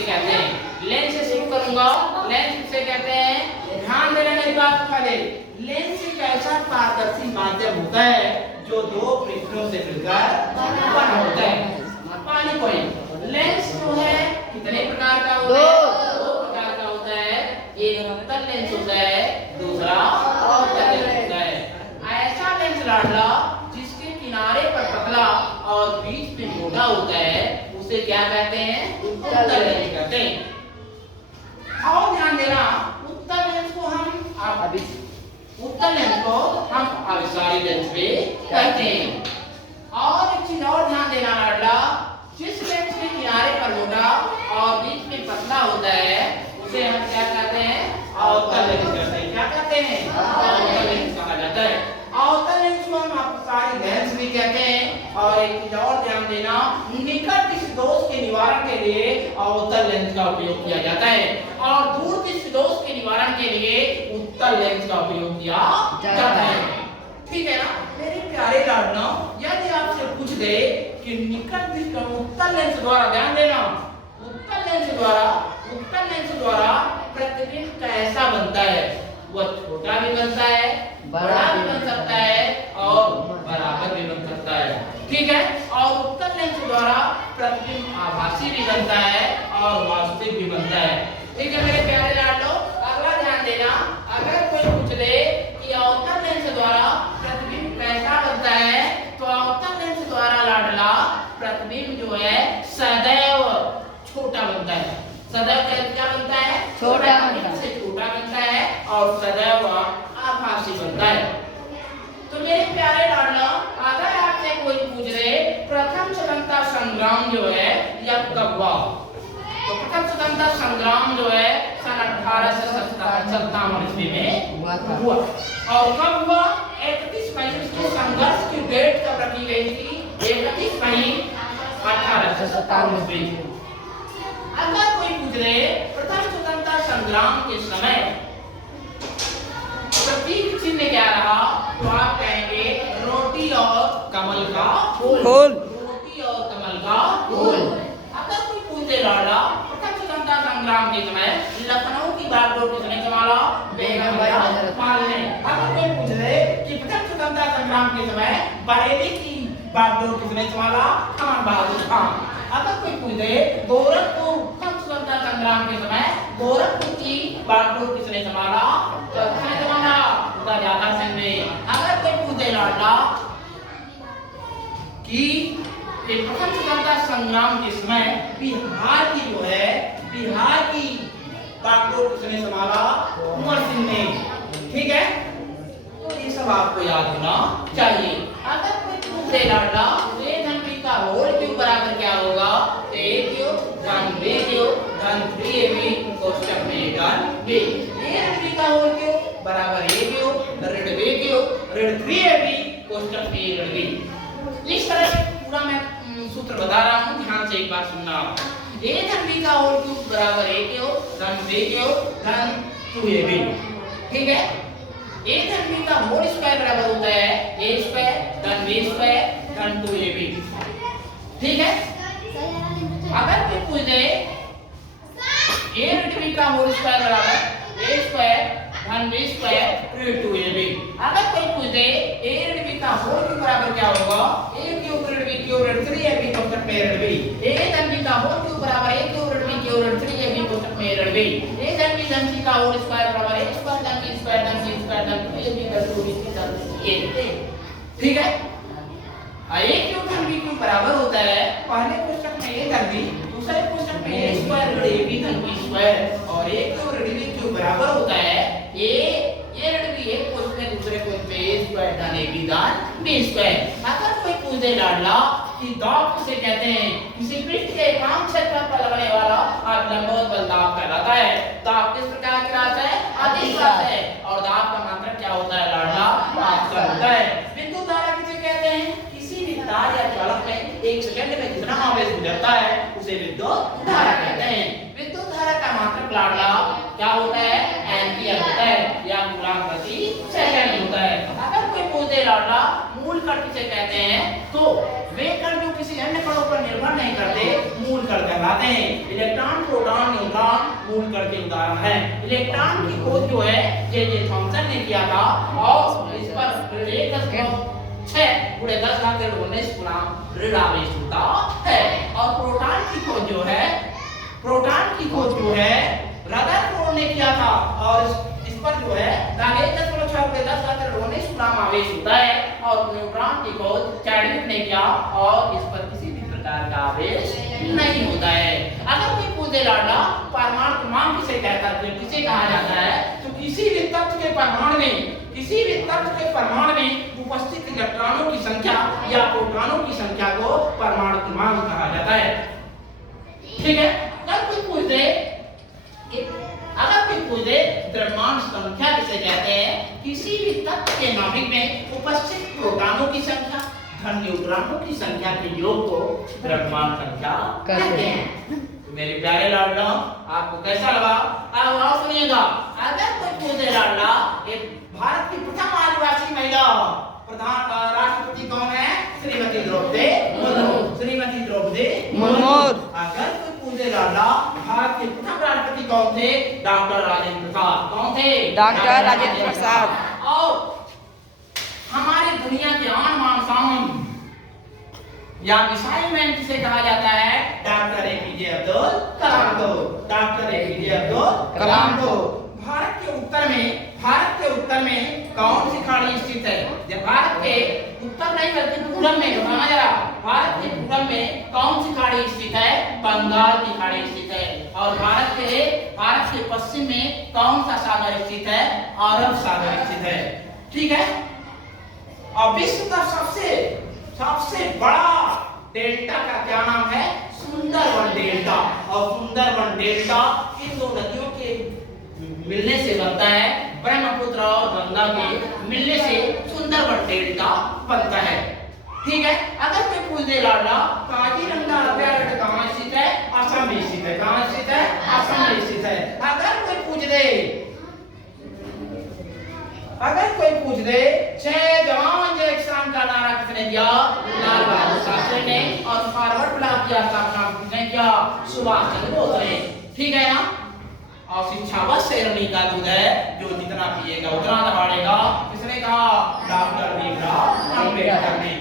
किसे कहते हैं। लेंस से शुरू करूंगा। लेंस किसे कहते हैं, ध्यान देना मेरी बात को पहले। लेंस एक ऐसा पारदर्शी माध्यम होता है जो दो पृष्ठों से मिलकर बना होता है। पानी पॉइंट लेंस जो है कितने प्रकार का होता है, दो प्रकार का होता है। एक उत्तल लेंस होता है, दूसरा अवतल लेंस होता है। ऐसा लेंस लाडला जिसके किनारे पर पतला और बीच में मोटा होता है उसे क्या कहते हैं, उत्तल लेंस कहते हैं। और ध्यान देना, उत्तल लेंस को हम अभिसारी लेंस भी कहते हैं। और एक चीज और ध्यान देना लाडला, जिस लेंस के किनारे पर मोटा और बीच में पतला होता है उसे हम क्या कहते हैं, अवतल लेंस कहते हैं। क्या कहते हैं, अवतल लेंस कहा जाता है। अवतल लेंस को हम अपसारी लेंस भी कहते हैं। और एक चीज और ध्यान देना, निकट दृष्टि दोष के निवारण के लिए अवतल लेंस का उपयोग किया जाता है और दूर दृष्टि दोष के निवारण के लिए उत्तल लेंस का उपयोग किया जाता है। ठीक है ना मेरे प्यारे लाडनो, यदि आपसे पूछ दे कि निकट दृष्टि उत्तल लेंस द्वारा, ध्यान देना, उत्तल लेंस द्वारा प्रतिबिंब कैसा बनता है, वह छोटा भी बनता है, बड़ा भी बन सकता है और बराबर भी बन सकता है। ठीक है, और उत्तल लेंस द्वारा प्रतिबिंब आभासी भी बनता है और वास्तविक भी बनता है। ठीक है मेरे प्यारे लाडलो, अगला ध्यान देना, अगर कोई पूछ ले कि अवतल लेंस द्वारा प्रतिबिंब कैसा बनता है, तो अवतल लेंस द्वारा लाडला प्रतिबिंब जो है सदैव छोटा बनता है। सदैव क्या बनता है, छोटा बनता है और सदैव आभासी बनता है। तो मेरे प्यारे लाडला, अगर आपसे कोई पूछ रहे प्रथम स्वतंत्रता संग्राम जो है यह कब हुआ, तो प्रथम स्वतंत्रता संग्राम जो है सन 1857 ईस्वी में हुआ। और कब हुआ, 31 मई, उसके संघर्ष की डेट कब रखी गई थी, 31 मई 1857 ईस्वी। अगर कोई पूछ रहे प्रथम स्वतंत्रता संग्राम के समय प्रतीक चिन्ह क्या रहा, तो आप कहेंगे रोटी और कमल का फूल। रोटी और कमल का फूल। अगर कोई पूछे लाडला प्रथम स्वतंत्रता संग्राम के समय लखनऊ की बागडोर किसने संभाला, बेगम पाल ने। अगर कोई पूछ ले कि प्रथम स्वतंत्रता संग्राम के समय बरेली की बागडोर किसने संभाला, खान बहादुर खान। अगर कोई पूछे गोरखपुर प्रथम स्वतंत्रता संग्राम के समय गोरखपुर की बागडोर किसने संभाला, तो किसने संभाला, राजा सिंह ने। अगर कोई पूछे लाडला कि प्रथम स्वतंत्रता संग्राम के समय बिहार की जो है, बिहार की बागडोर किसने संभाला, कुंवर सिंह ने। ठीक है, तो ये सब आपको याद होना चाहिए। अगर कोई पूछे लाडला ए धन बी का होल क्यूब बराबर क्या होगा, तो ए क्यूब धन बी क्यूब धन 3ab कोष्टक में धन b। ए ऋण b का होल क्यूब बराबर a क्यूब ऋण b क्यूब ऋण 3ab कोष्टक में ऋण b। इस तरह से पूरा मैं सूत्र बता रहा हूं, ध्यान से एक बार सुनना। a धन b का होल क्यूब बराबर a क्यूब धन b क्यूब धन 2ab। ठीक है, a धन b का होल स्क्वायर बराबर होता है a स्क्वायर धन b स्क्वायर धन 2ab। ठीक है, अगर कोई पूछ दे a ऋण b का होल स्क्वायर बराबर a स्क्वायर धन b स्क्वायर ऋण 2ab। अगर कोई पूछ दे a ऋण b का होल क्यूब बराबर क्या होगा, a क्यूब ऋण b क्यूब ऋण 3ab कोष्टक में ऋण b। a धन b का होल क्यूब बराबर a क्यूब ऋण b क्यूब ऋण 3ab कोष्टक में ऋण b। a धन b धन c का होल स्क्वायर बराबर a स्क्वायर धन b स्क्वायर धन c स्क्वायर धन 3ab धन 2b धन a। ठीक है, a क्यूब धन b क्यूब बराबर होता है पहले कोष्टक में a धन b, दूसरे कोष्टक में a स्क्वायर ऋण ab धन b स्क्वायर, और a क्यूब ऋण b क्यूब बराबर होता है a ऋण b एक कोष्टक में दूसरे कोष्टक में a स्क्वायर धन ab धन b स्क्वायर। अगर कोई पूछे लाडला कि दाब किसे कहते हैं, किसी पृष्ठ के एकांक क्षेत्र पर लगने वाला लंबवत बल दाब कहलाता है। दाब किस प्रकार की राशि है, अदिश राशि है, और दाब का मात्रक क्या होता है लाडला, पास्कल होता है। विद्युत धारा किसे कहते हैं, किसी भी तार या चालक में एक सेकंड में जितना आवेश गुजरता है उसे विद्युत धारा कहते हैं। विद्युत धारा का मात्रक लाडला क्या होता है, एम्पियर होता है या कूलम्ब प्रति सेकंड होता है। अगर कोई पूछे लाडला मूल कण किसे कहते हैं, तो वे कण जो किसी अन्य कणों पर निर्भर नहीं करते, मूल कण कहलाते हैं। इलेक्ट्रॉन, प्रोटॉन, न्यूट्रॉन मूल कण के उदाहरण हैं। इलेक्ट्रॉन की खोज जो है जे थॉमसन ने किया था और इस पर 1.6 × 10⁻19 गुना ऋण आवेश होता है। और प्रोटॉन की खोज जो है रदरफोर्ड ने किया था और इस पर जो है 1.6 × 10⁻19 ग्राम आवेश होता है। और न्यूट्रॉन की खोज चैडविक ने किया और इस पर किसी भी प्रकार का आवेश नहीं होता है। अगर कोई पूछे लाडला परमाणु क्रमांक किसे कहा जाता है, तो किसी भी तत्व के परमाणु में उपस्थित इलेक्ट्रॉनों की संख्या या प्रोटॉनों की संख्या को परमाणु क्रमांक कहा जाता है। ठीक है। अगर कोई पूछ दे द्रव्यमान संख्या किसे कहते हैं, किसी भी तत्व के नाभिक में उपस्थित प्रोटॉनों की संख्या धन न्यूट्रॉनों की संख्या के योग को द्रव्यमान संख्या कहते हैं। तो मेरे प्यारे लाडला, आपको कैसा लगा? अब आओ सुनिएगा। अगर कोई पूछे लाडला, एक भारत की प्रथम आदिवासी महिला प्रधान राष्ट्रपति कौन है? श्रीमती द्रौपदी मुर्मू। अगर कोई पूछे लाडला, भारत के प्रथम राष्ट्रपति कौन थे? डॉक्टर राजेंद्र प्रसाद। कौन थे? डॉक्टर राजेंद्र प्रसाद। और हमारे दुनिया के आन शान या मिसाइल मैन किसे कहा जाता है? डॉक्टर एपीजे अब्दुल कलाम को। भारत के उत्तर में कौन सी खाड़ी स्थित है? जब भारत के उत्तर नहीं बल्कि पूरब में, बताना जरा, भारत के पूरब में कौन सी खाड़ी स्थित है? बंगाल की खाड़ी स्थित है। और भारत के पश्चिम में कौन सा सागर स्थित है? अरब सागर स्थित है। ठीक है। और विश्व का सबसे बड़ा डेल्टा का क्या नाम है? सुंदरवन डेल्टा। और सुंदरवन डेल्टा इन दो नदियों के मिलने से बनता है। ब्रह्मपुत्र और गंगा के मिलने से सुंदरवन डेल्टा बनता है। ठीक है। अगर कोई पूछ दे लाडला, काजीरंगा अभयारण्य कहाँ स्थित है? असम में स्थित है। कहाँ स्थित है? असम में स्थित है। अगर कोई पूछ दे 6 जवान जय किसान का नारा किसने दिया? लाल बहादुर शास्त्री ने। और फॉरवर्ड ब्लॉक की स्थापना किसने किया? सुभाष चंद्र बोस ने। ठीक है ना। और शिक्षा बस शेरनी का दूध है, जो जितना पिएगा उतना दहाड़ेगा। किसने कहा? डॉक्टर भीमराव अम्बेडकर ने।